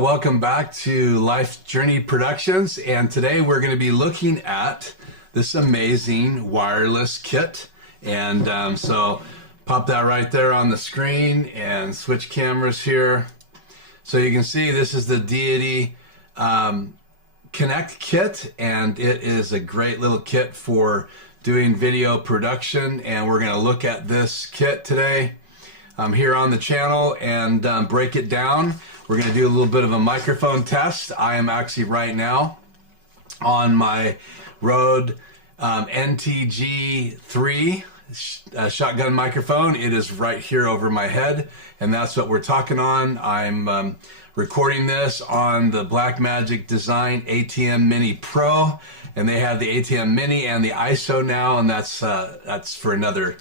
welcome back to Life Journey Productions, and today we're going to be looking at this amazing wireless kit. And so pop that right there on the screen and switch cameras here. So you can see this is the Deity Connect kit, and it is a great little kit for doing video production, and we're going to look at this kit today here on the channel and break it down. We're going to do a little bit of a microphone test. I am actually right now on my Rode NTG3 shotgun microphone. It is right here over my head, and that's what we're talking on. I'm recording this on the Blackmagic Design ATM Mini Pro, and they have the ATM Mini and the ISO now, and that's for another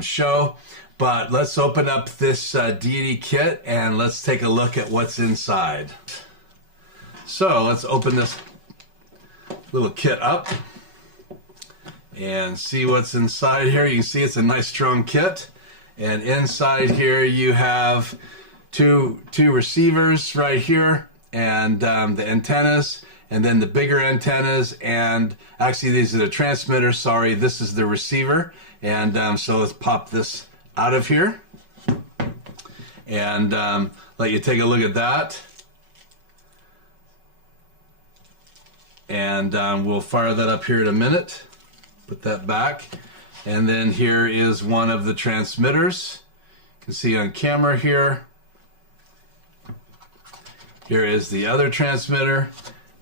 show. But let's open up this Deity kit and let's take a look at what's inside. So let's open this little kit up and see what's inside here. You can see it's a nice strong kit, and inside here you have two receivers right here, and the antennas, and then the bigger antennas, and actually these are the transmitters. Sorry, this is the receiver. And so let's pop this out of here and let you take a look at that, and we'll fire that up here in a minute. Put that back, and then here is one of the transmitters. You can see on camera here. Here is the other transmitter,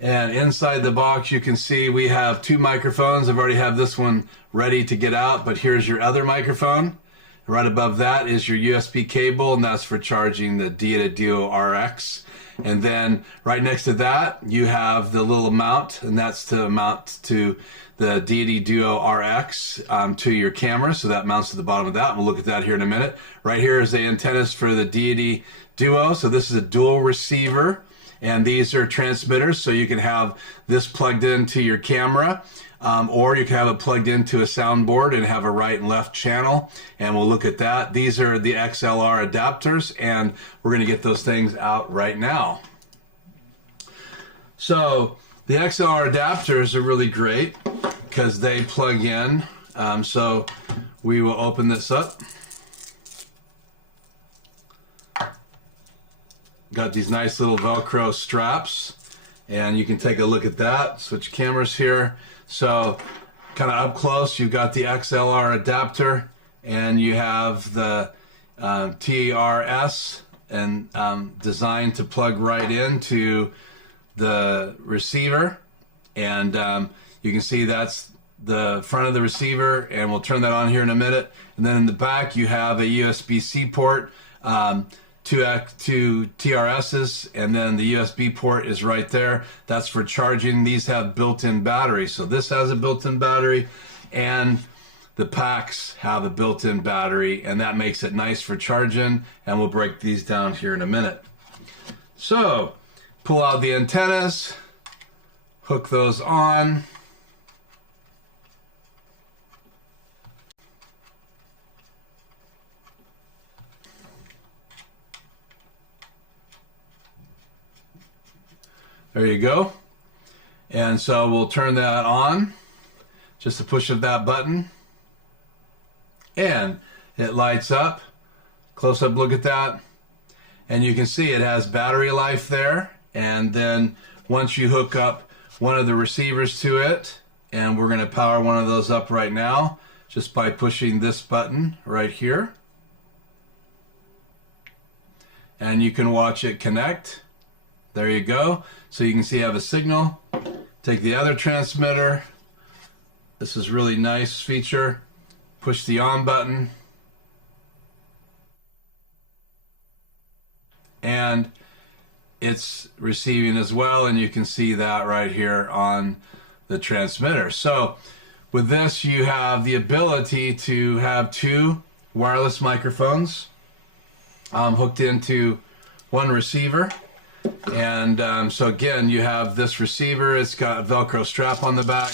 and inside the box you can see we have two microphones. I've already have this one ready to get out, but here's your other microphone. Right above that is your USB cable, and that's for charging the Deity Duo RX. And then right next to that you have the little mount, and that's to mount to the Deity Duo RX to your camera. So that mounts to the bottom of that. We'll look at that here in a minute. Right here is the antennas for the Deity Duo. So this is a dual receiver, and these are transmitters, so you can have this plugged into your camera, or you can have it plugged into a soundboard and have a right and left channel, and we'll look at that. These are the XLR adapters, and we're going to get those things out right now. So the XLR adapters are really great because they plug in. So we will open this up. Got these nice little Velcro straps, and you can take a look at that. Switch cameras here. So kind of up close, you've got the XLR adapter, and you have the TRS, and designed to plug right into the receiver. And you can see that's the front of the receiver, and we'll turn that on here in a minute. And then in the back you have a USB-C port, two TRSs, and then the USB port is right there. That's for charging. These have built-in batteries. So this has a built-in battery, and the packs have a built-in battery, and that makes it nice for charging. And we'll break these down here in a minute. So pull out the antennas, hook those on. There you go. And so we'll turn that on, just a push of that button, and it lights up. Close-up look at that, and you can see it has battery life there. And then once you hook up one of the receivers to it, and we're going to power one of those up right now just by pushing this button right here, and you can watch it connect. There you go. So you can see I have a signal. Take the other transmitter. This is really nice feature. Push the on button, and it's receiving as well, and you can see that right here on the transmitter. So with this you have the ability to have two wireless microphones hooked into one receiver. And so again, you have this receiver. It's got a Velcro strap on the back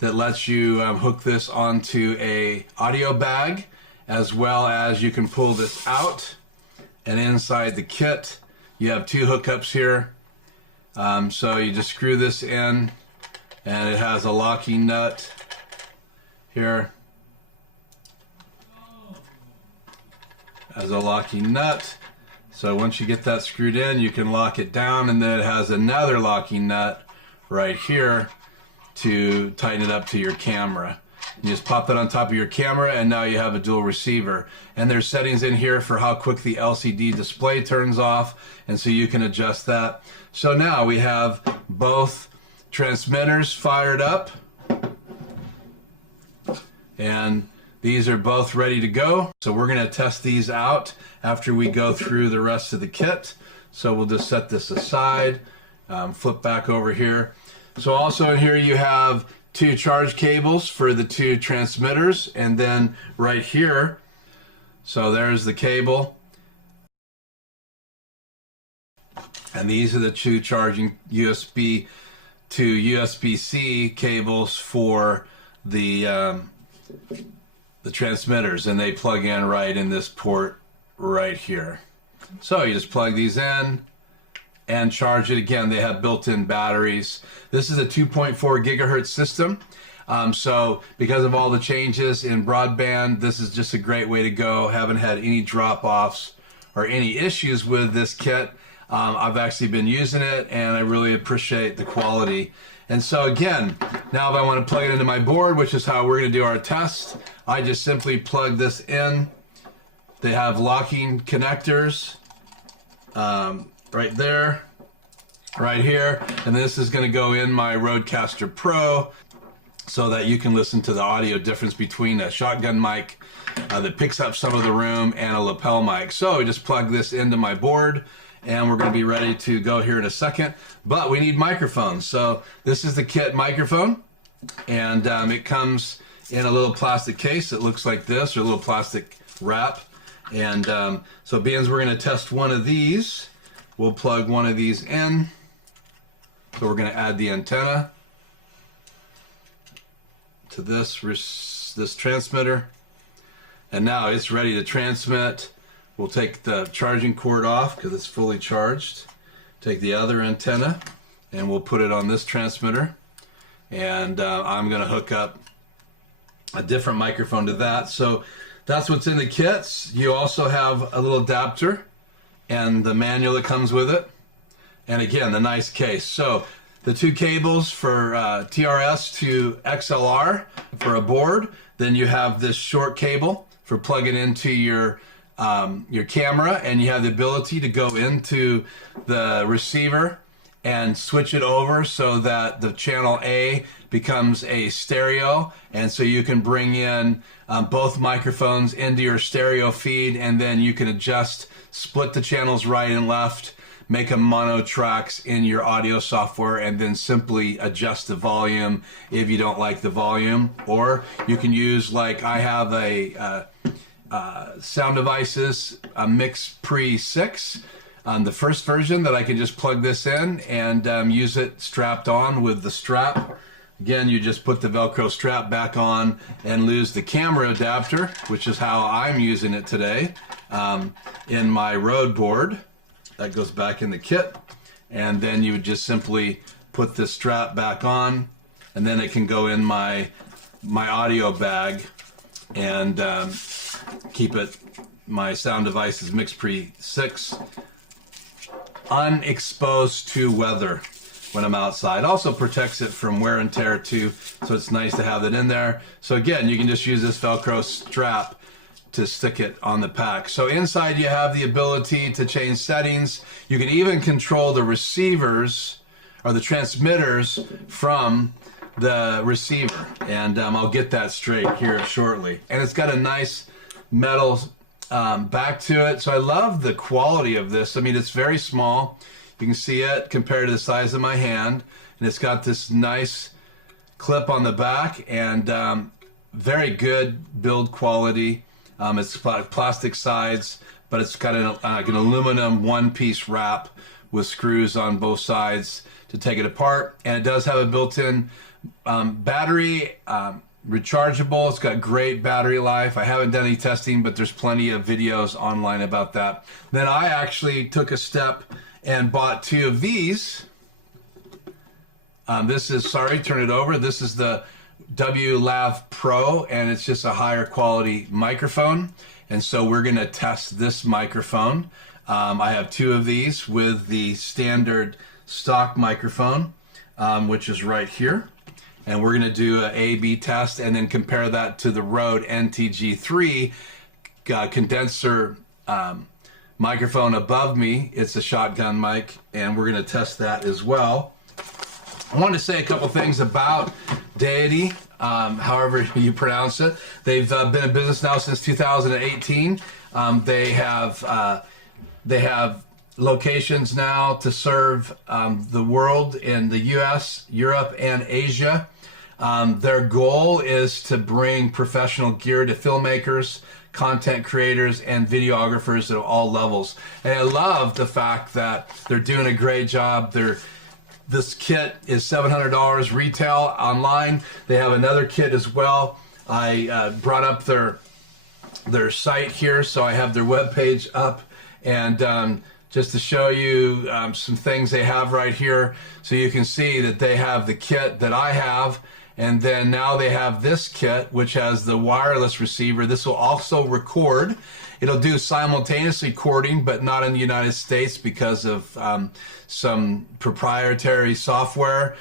that lets you hook this onto a audio bag, as well as you can pull this out, and inside the kit you have two hookups here. So you just screw this in, and it has a locking nut here. Has a locking nut. So once you get that screwed in, you can lock it down, and then it has another locking nut right here to tighten it up to your camera. You just pop that on top of your camera, and now you have a dual receiver. And there's settings in here for how quick the LCD display turns off, and so you can adjust that. So now we have both transmitters fired up, and these are both ready to go. So we're going to test these out after we go through the rest of the kit. So we'll just set this aside, flip back over here. So also in here you have two charge cables for the two transmitters, and then right here, so there's the cable, and these are the two charging USB to USB-C cables for the transmitters, and they plug in right in this port right here. So you just plug these in and charge it. Again, they have built-in batteries. This is a 2.4 gigahertz system. So because of all the changes in broadband, this is just a great way to go. Haven't had any drop-offs or any issues with this kit. I've actually been using it, and I really appreciate the quality. And so again, now if I want to plug it into my board, which is how we're going to do our test, I just simply plug this in. They have locking connectors right there, right here, and this is going to go in my Rodecaster Pro so that you can listen to the audio difference between a shotgun mic that picks up some of the room and a lapel mic. So I just plug this into my board, and we're going to be ready to go here in a second. But we need microphones. So this is the kit microphone, and it comes in a little plastic case that looks like this, or a little plastic wrap. And so being as we're going to test one of these, we'll plug one of these in. So we're going to add the antenna to this transmitter, and now it's ready to transmit. We'll take the charging cord off because it's fully charged. Take the other antenna, and we'll put it on this transmitter, and I'm going to hook up a different microphone to that. So that's what's in the kits. You also have a little adapter and the manual that comes with it, and again the nice case. So the two cables for TRS to XLR for a board. Then you have this short cable for plugging into your camera, and you have the ability to go into the receiver and switch it over so that the channel A becomes a stereo, and so you can bring in both microphones into your stereo feed, and then you can split the channels right and left, make them mono tracks in your audio software, and then simply adjust the volume if you don't like the volume. Or you can use, like I have a Sound Devices, a Mix Pre 6, the first version, that I can just plug this in and use it strapped on with the strap. Again, you just put the Velcro strap back on and lose the camera adapter, which is how I'm using it today, in my Rode board. That goes back in the kit, and then you would just simply put this strap back on, and then it can go in my audio bag and keep it, my Sound Devices Mix Pre 6, unexposed to weather when I'm outside. Also protects it from wear and tear too, so it's nice to have it in there. So again, you can just use this Velcro strap to stick it on the pack. So inside you have the ability to change settings. You can even control the receivers or the transmitters from the receiver, and I'll get that straight here shortly. And it's got a nice metal back to it, so I love the quality of this. I mean, it's very small. You can see it compared to the size of my hand, and it's got this nice clip on the back, and very good build quality. It's plastic sides, but it's got an aluminum one-piece wrap with screws on both sides to take it apart. And it does have a built-in battery, rechargeable. It's got great battery life. I haven't done any testing, but there's plenty of videos online about that. Then I actually took a step and bought 2 of these. This is, sorry, turn it over. This is the W.LAV.Pro, and it's just a higher quality microphone. And so we're going to test this microphone. I have 2 of these with the standard stock microphone, which is right here. And we're going to do an A/B test and then compare that to the Rode NTG3 condenser microphone above me. It's a shotgun mic, and we're going to test that as well. I wanted to say a couple things about Deity, however you pronounce it. They've been in business now since 2018. They have locations now to serve the world in the US, Europe, and Asia. Their goal is to bring professional gear to filmmakers, content creators, and videographers at all levels. And I love the fact that they're doing a great job. This kit is $700 retail online. They have another kit as well. I brought up their site here, so I have their webpage up, and just to show you some things they have right here, so you can see that they have the kit that I have, and then now they have this kit, which has the wireless receiver. This will also record. It'll do simultaneous recording, but not in the United States because of some proprietary software.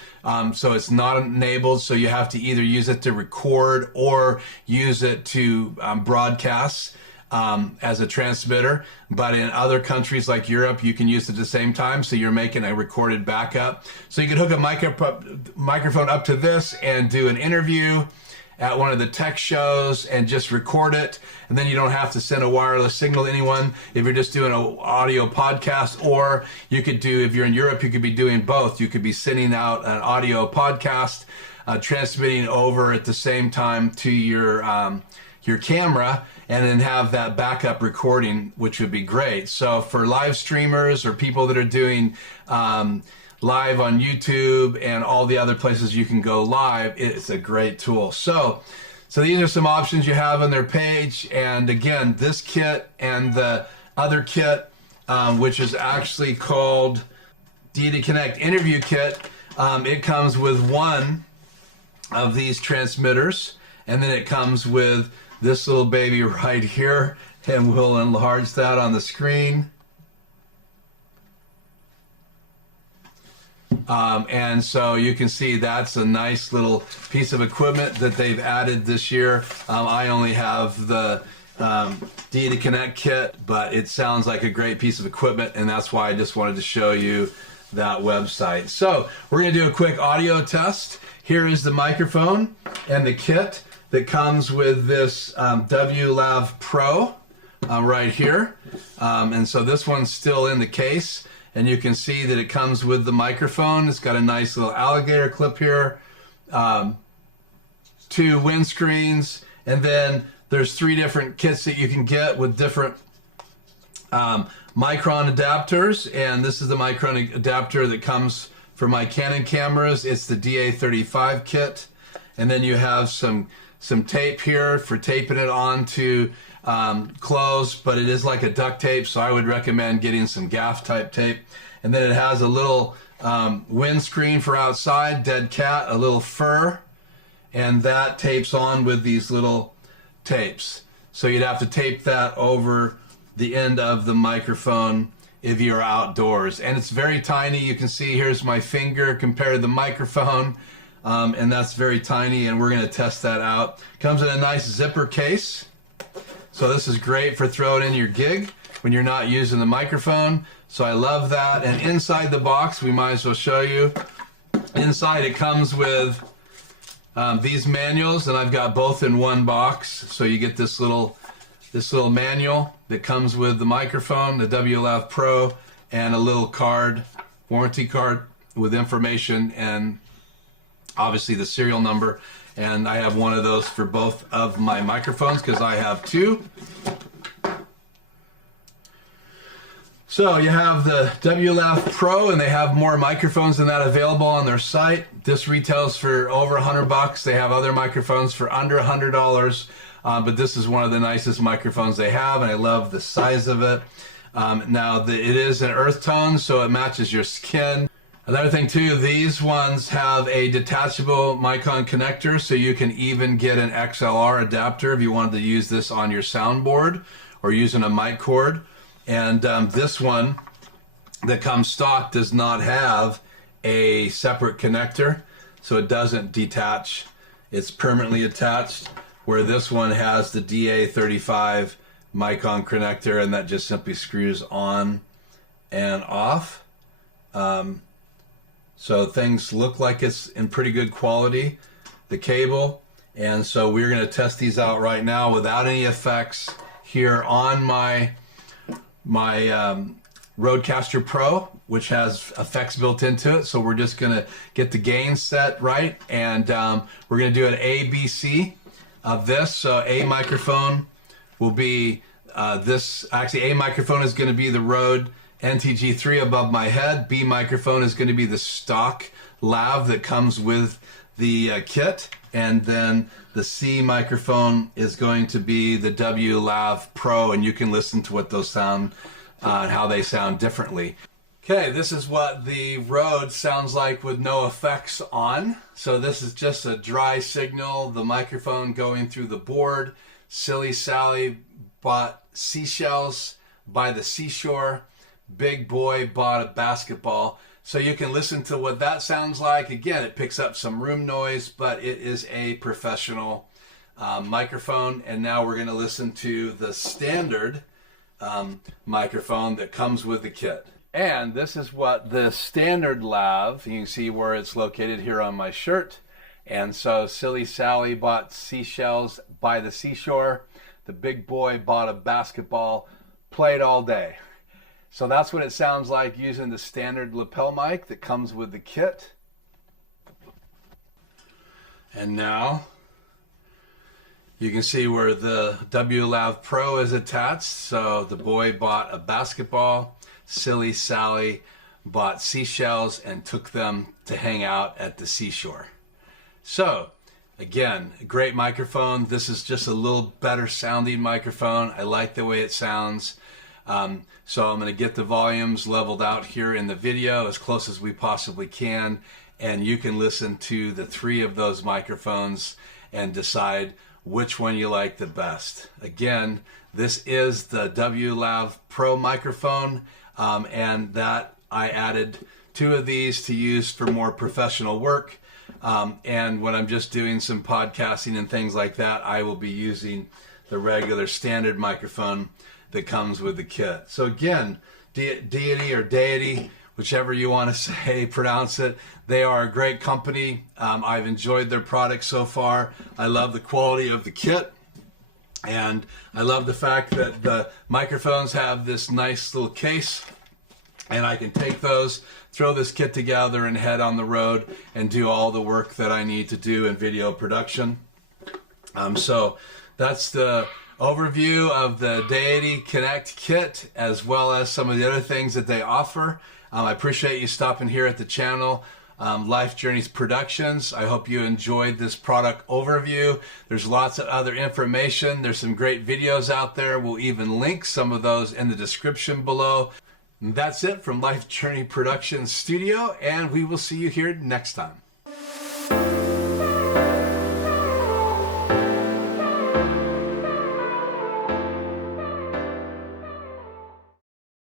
So it's not enabled, so you have to either use it to record or use it to broadcast as a transmitter. But in other countries like Europe, you can use it at the same time, so you're making a recorded backup. So you can hook a microphone up to this and do an interview at one of the tech shows and just record it, and then you don't have to send a wireless signal to anyone if you're just doing an audio podcast. Or you could do, if you're in Europe, you could be doing both. You could be sending out an audio podcast, transmitting over at the same time to your camera, and then have that backup recording, which would be great. So for live streamers or people that are doing live on YouTube and all the other places you can go live, it's a great tool. So these are some options you have on their page. And again, this kit and the other kit, which is actually called Deity Connect Interview Kit, it comes with one of these transmitters, and then it comes with this little baby right here, and we'll enlarge that on the screen. And so you can see that's a nice little piece of equipment that they've added this year. I only have the Deity Connect kit, but it sounds like a great piece of equipment, and that's why I just wanted to show you that website. So we're going to do a quick audio test. Here is the microphone and the kit that comes with this W.LAV.Pro right here. And so this one's still in the case. And you can see that it comes with the microphone. It's got a nice little alligator clip here, 2 windscreens, and then there's 3 different kits that you can get with different micron adapters. And this is the micron adapter that comes for my Canon cameras. It's the DA35 kit. And then you have some tape here for taping it onto clothes, but it is like a duct tape, so I would recommend getting some gaff type tape. And then it has a little windscreen for outside, dead cat, a little fur, and that tapes on with these little tapes. So you'd have to tape that over the end of the microphone if you're outdoors. And it's very tiny. You can see here's my finger compared to the microphone, and that's very tiny, and we're going to test that out. Comes in a nice zipper case. So this is great for throwing in your gig when you're not using the microphone. So I love that. And inside the box, we might as well show you. Inside it comes with these manuals, and I've got both in one box. So you get this little manual that comes with the microphone, the W.LAV.Pro, and a little card, warranty card with information and obviously the serial number. And I have one of those for both of my microphones because I have 2. So you have the W.LAV.Pro, and they have more microphones than that available on their site. This retails for over $100. They have other microphones for under $100, but this is one of the nicest microphones they have, and I love the size of it. Now, it is an earth tone, so it matches your skin. Another thing too, these ones have a detachable Micron connector, so you can even get an XLR adapter if you wanted to use this on your soundboard or using a mic cord. And this one that comes stock does not have a separate connector, so it doesn't detach. It's permanently attached, where this one has the DA35 Micron connector, and that just simply screws on and off. So things look like it's in pretty good quality, the cable. And so we're going to test these out right now without any effects here on my Rodecaster Pro, which has effects built into it. So we're just going to get the gain set right, and we're going to do an ABC of this. So A microphone will be this. Actually, A microphone is going to be the Rode NTG3 above my head. B microphone is going to be the stock LAV that comes with the kit, and then the C microphone is going to be the W.LAV.Pro, and you can listen to what those sound, how they sound differently. Okay, this is what the Rode sounds like with no effects on. So this is just a dry signal, the microphone going through the board. Silly Sally bought seashells by the seashore. Big boy bought a basketball. So you can listen to what that sounds like. Again, it picks up some room noise, but it is a professional microphone. And now we're going to listen to the standard microphone that comes with the kit. And this is what the standard LAV, you can see where it's located here on my shirt. And so Silly Sally bought seashells by the seashore. The big boy bought a basketball, played all day. So that's what it sounds like using the standard lapel mic that comes with the kit. And now you can see where the W.LAV.Pro is attached. So the boy bought a basketball, Silly Sally bought seashells and took them to hang out at the seashore. So again, a great microphone. This is just a little better sounding microphone. I like the way it sounds. So I'm going to get the volumes leveled out here in the video as close as we possibly can, and you can listen to the three of those microphones and decide which one you like the best. Again, this is the W.LAV.Pro microphone, and that I added 2 of these to use for more professional work. And when I'm just doing some podcasting and things like that, I will be using the regular standard microphone that comes with the kit. So again, Deity or Deity, whichever you want to say, pronounce it. They are a great company. I've enjoyed their products so far. I love the quality of the kit. And I love the fact that the microphones have this nice little case, and I can take those, throw this kit together, and head on the road and do all the work that I need to do in video production. So that's the overview of the Deity Connect kit, as well as some of the other things that they offer. I appreciate you stopping here at the channel, Life Journeys Productions. I hope you enjoyed this product overview. There's lots of other information. There's some great videos out there. We'll even link some of those in the description below. And that's it from Life Journey Productions Studio, and we will see you here next time.